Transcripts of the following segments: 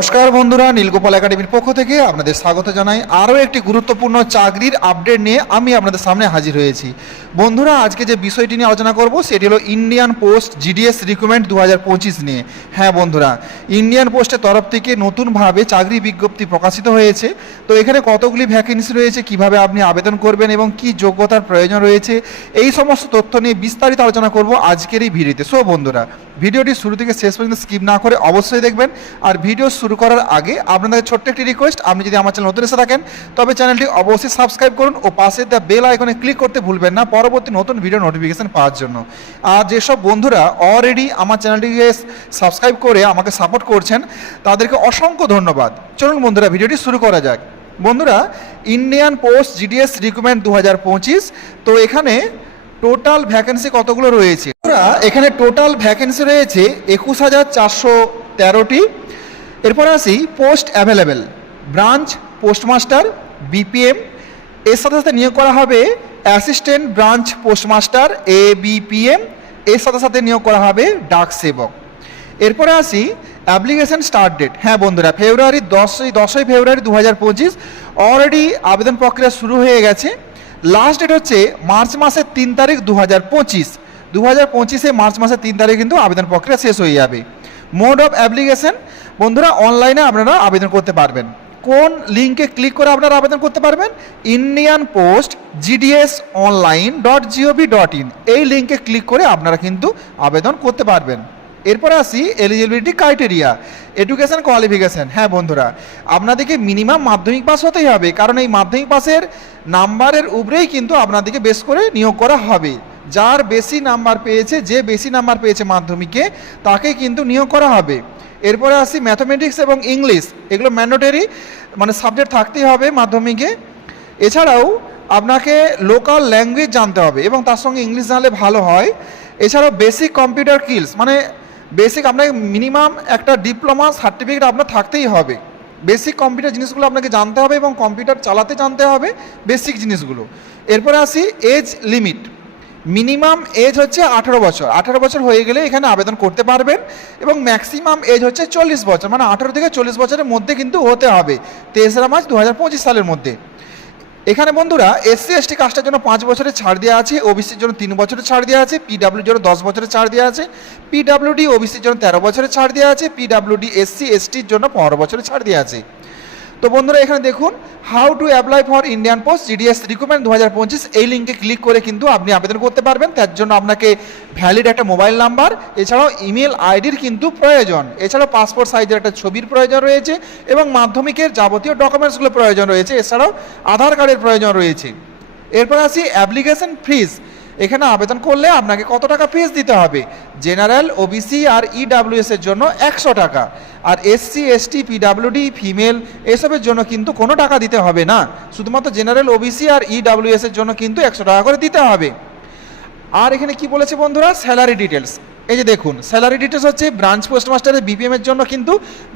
নমস্কার বন্ধুরা, নীলগোপাল একাডেমির পক্ষ থেকে আপনাদের স্বাগত জানাই আরও একটি গুরুত্বপূর্ণ চাকরির আপডেট নিয়ে আমি আপনাদের সামনে হাজির হয়েছি। বন্ধুরা, আজকে যে বিষয়টি নিয়ে আলোচনা করব সেটি হলো ইন্ডিয়ান পোস্ট জিডিএস রিক্রুটমেন্ট দু হাজার পঁচিশ নিয়ে। হ্যাঁ বন্ধুরা ইন্ডিয়ান পোস্টের তরফ থেকে নতুনভাবে চাকরি বিজ্ঞপ্তি প্রকাশিত হয়েছে। তো এখানে কতগুলি ভ্যাকেন্সি রয়েছে, কীভাবে আপনি আবেদন করবেন এবং কি যোগ্যতার প্রয়োজন রয়েছে, এই সমস্ত তথ্য নিয়ে বিস্তারিত আলোচনা করব আজকের এই ভিডিওতে। সো বন্ধুরা ভিডিওটি শুরু থেকে শেষ পর্যন্ত স্কিপ না করে অবশ্যই দেখবেন। আর ভিডিও শুরু করার আগে আপনাদের ছোট্ট একটি রিকোয়েস্ট আপনি যদি আমার চ্যানেল নতুন এসে থাকেন, তবে চ্যানেলটি অবশ্যই সাবস্ক্রাইব করুন ও পাশে দ্য বেল আইকনে ক্লিক করতে ভুলবেন না পরবর্তী নতুন ভিডিও নোটিফিকেশন পাওয়ার জন্য। আর যেসব বন্ধুরা অলরেডি আমার চ্যানেলটিকে সাবস্ক্রাইব করে আমাকে সাপোর্ট করছেন, তাদেরকে অসংখ্য ধন্যবাদ। চলুন বন্ধুরা ভিডিওটি শুরু করা যাক। বন্ধুরা ইন্ডিয়ান পোস্ট জিডিএস রিক্রুটমেন্ট দু তো এখানে টোটাল ভ্যাকেন্সি কতগুলো রয়েছে? এখানে টোটাল ভ্যাকেন্সি রয়েছে একুশ হাজার চারশো তেরোটি। এরপর আসি, post available. Branch postmaster, BPM. এর সাথে সাথে নিয়োগ করা হবে assistant branch postmaster A BPM এর সাথে সাথে নিয়োগ করা হবে ডাক সেবক। এরপরে আসি, অ্যাপ্লিকেশন স্টার্ট ডেট। হ্যাঁ বন্ধুরা, ফেব্রুয়ারি দশই দশই ফেব্রুয়ারি দু হাজার পঁচিশ। অলরেডি আবেদন প্রক্রিয়া শুরু হয়ে গেছে। লাস্ট ডেট হচ্ছে মার্চ মাসের তিন তারিখ দু হাজার পঁচিশ। দু হাজার পঁচিশে মার্চ মাসের তিন তারিখ কিন্তু আবেদন প্রক্রিয়া শেষ হয়ে যাবে। মোড অফ অ্যাপ্লিকেশন বন্ধুরা অনলাইনে আপনারা আবেদন করতে পারবেন। কোন লিঙ্কে ক্লিক করে আপনারা আবেদন করতে পারবেন? Indian post GDS online dot gov dot in এই লিঙ্কে ক্লিক করে আপনারা কিন্তু আবেদন করতে পারবেন। এরপর আসি এলিজিবিলিটি ক্রাইটেরিয়া এডুকেশন কোয়ালিফিকেশন হ্যাঁ বন্ধুরা, আপনাদেরকে মিনিমাম মাধ্যমিক পাস হতেই হবে, কারণ এই মাধ্যমিক পাসের নাম্বারের উপরেই কিন্তু আপনাদেরকে বেশ করে নিয়োগ করা হবে। যার বেশি নাম্বার পেয়েছে, যে বেশি নাম্বার পেয়েছে মাধ্যমিকে, তাকে কিন্তু নিয়োগ করা হবে। এরপরে আসি ম্যাথমেটিক্স এবং ইংলিশ এগুলো ম্যান্ডেটরি মানে সাবজেক্ট থাকতেই হবে মাধ্যমিকে। এছাড়াও আপনাকে লোকাল ল্যাঙ্গুয়েজ জানতে হবে, এবং তার সঙ্গে ইংলিশ জানলে ভালো হয়। এছাড়াও বেসিক কম্পিউটার স্কিলস মানে বেসিক আপনাকে মিনিমাম একটা ডিপ্লোমা, সার্টিফিকেট আপনার থাকতেই হবে। বেসিক কম্পিউটার জিনিসগুলো আপনাকে জানতে হবে এবং কম্পিউটার চালাতে জানতে হবে বেসিক জিনিসগুলো। এরপরে আসি এজ লিমিট। মিনিমাম এজ হচ্ছে আঠারো বছর। আঠারো বছর হয়ে গেলে এখানে আবেদন করতে পারবেন এবং ম্যাক্সিমাম এজ হচ্ছে চল্লিশ বছর। মানে আঠারো থেকে চল্লিশ বছরের মধ্যে কিন্তু হতে হবে। তেসরা মার্চ দু হাজার পঁচিশ সালের মধ্যে। এখানে বন্ধুরা এসসি এসটি কাস্টের জন্য পাঁচ বছরের ছাড় দেওয়া আছে ওবিসির জন্য তিন বছরের ছাড় দেওয়া আছে পিডাব্লিউর জন্য দশ বছরের ছাড় দেওয়া আছে পিডাব্লিউডি ওবিসির জন্য তেরো বছরের ছাড় দেওয়া আছে পিডাব্লিউডি এসসি এসটির জন্য পনেরো বছরের ছাড় দেওয়া আছে। তো বন্ধুরা, এখানে দেখুন how to apply for Indian post GDS recruitment দু হাজার পঁচিশ, এই লিঙ্কে ক্লিক করে কিন্তু আপনি আবেদন করতে পারবেন। তার জন্য আপনাকে ভ্যালিড একটা মোবাইল নাম্বার এছাড়াও ইমেল আইডির কিন্তু প্রয়োজন। এছাড়াও পাসপোর্ট সাইজের একটা ছবির প্রয়োজন রয়েছে এবং মাধ্যমিকের যাবতীয় ডকুমেন্টসগুলো প্রয়োজন রয়েছে। এছাড়াও আধার কার্ডের প্রয়োজন রয়েছে। এরপর আসি অ্যাপ্লিকেশন ফিস এখানে আবেদন করলে আপনাকে কত টাকা ফিস দিতে হবে? জেনারেল ওবিসি আর ইডাব্লিউএস এর জন্য একশো টাকা। আর এসসি এসটি পিডাব্লিউডি ফিমেল এসবের জন্য কিন্তু কোনো টাকা দিতে হবে না। শুধুমাত্র জেনারেল ওবিসি আর ইডাব্লিউএস এর জন্য কিন্তু একশো টাকা করে দিতে হবে। আর এখানে কি বলেছে বন্ধুরা? স্যালারি ডিটেলস এই যে দেখুন স্যালারি ডিটেলস হচ্ছে ব্রাঞ্চ পোস্টমাস্টারের বিপিএম এর জন্য কিন্তু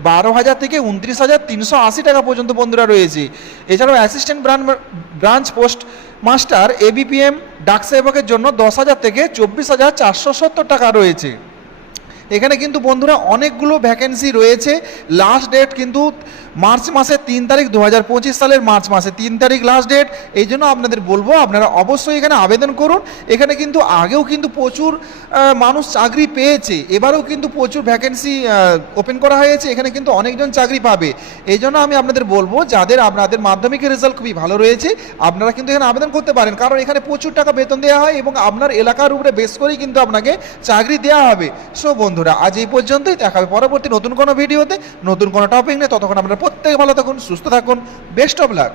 বারো হাজার থেকে উনত্রিশ হাজার তিনশো আশি টাকা পর্যন্ত বন্ধুরা রয়েছে। এছাড়াও assistant branch branch post master ABPM ডাক সেবকের জন্য দশ হাজার থেকে চব্বিশ হাজার চারশো সত্তর টাকা রয়েছে। এখানে কিন্তু বন্ধুরা অনেকগুলো ভ্যাকেন্সি রয়েছে। লাস্ট ডেট কিন্তু মার্চ মাসের তিন তারিখ দু হাজার পঁচিশ সালের মার্চ মাসে তিন তারিখ লাস্ট ডেট এই জন্য আপনাদের বলব, আপনারা অবশ্যই এখানে আবেদন করুন। এখানে কিন্তু আগেও কিন্তু প্রচুর মানুষ চাকরি পেয়েছে। এবারেও কিন্তু প্রচুর ভ্যাকেন্সি ওপেন করা হয়েছে। এখানে কিন্তু অনেকজন চাকরি পাবে। এই জন্য আমি আপনাদের বলব, যাদের আপনাদের মাধ্যমিকের রেজাল্ট খুবই ভালো রয়েছে, আপনারা কিন্তু এখানে আবেদন করতে পারেন। কারণ এখানে প্রচুর টাকা বেতন দেওয়া হয় এবং আপনার এলাকার উপরে বেশ করেই কিন্তু আপনাকে চাকরি দেওয়া হবে। সো বন্ধুরা, আজ এই পর্যন্তই। দেখা হবে পরবর্তী নতুন কোনো ভিডিওতে নতুন কোনো টপিক নিয়ে ততক্ষণ আপনারা প্রত্যেকে ভালো থাকুন সুস্থ থাকুন বেস্ট অফ লাক।